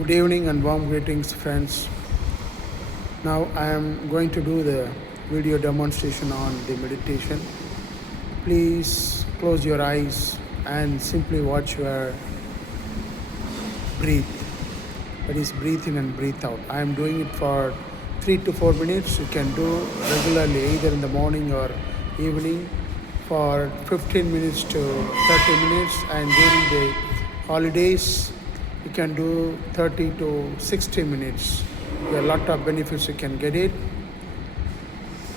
Good evening and warm greetings, friends. Now I am going to do the video demonstration on the meditation. Please close your eyes and simply watch your breathe. That is, breathe in and breathe out. I am doing it for 3 to 4 minutes. You can do regularly either in the morning or evening for 15 minutes to 30 minutes, and during the holidays you can do 30 to 60 minutes. There are a lot of benefits you can get it.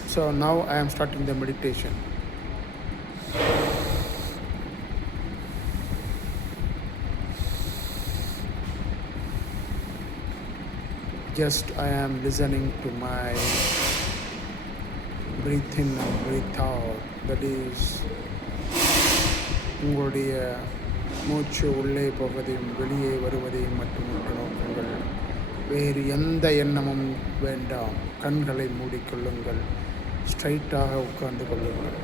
So now I am starting the meditation. Just I am listening to my breathe in and breathe out. That is, உங்களுடைய மூச்சு உள்ளே போவதையும் வெளியே வருவதையும் மட்டும் நோக்குங்கள். வேறு எந்த எண்ணமும் வேண்டாம். கண்களை மூடிக்கொள்ளுங்கள். ஸ்ட்ரைட்டாக உட்கார்ந்து கொள்ளுங்கள்.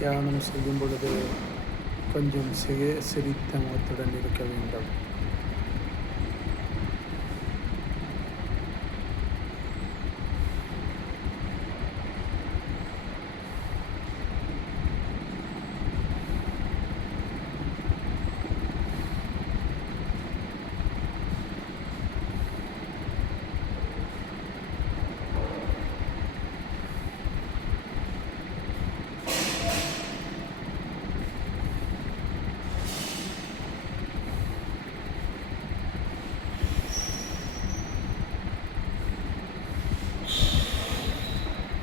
தியானம் செய்யும் பொழுது கொஞ்சம் சிரித்த முகத்துடன் இருக்க வேண்டும்.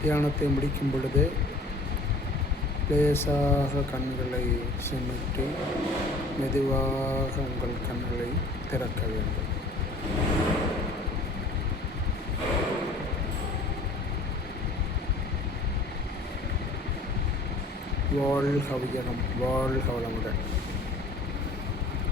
தியானத்தை முடிக்கும் பொழுது லேசாக கண்களை சிமிட்டி மெதுவாக உங்கள் கண்களை திறக்க வேண்டும். வாழ்க வையகம், வாழ்க வளமுடன்.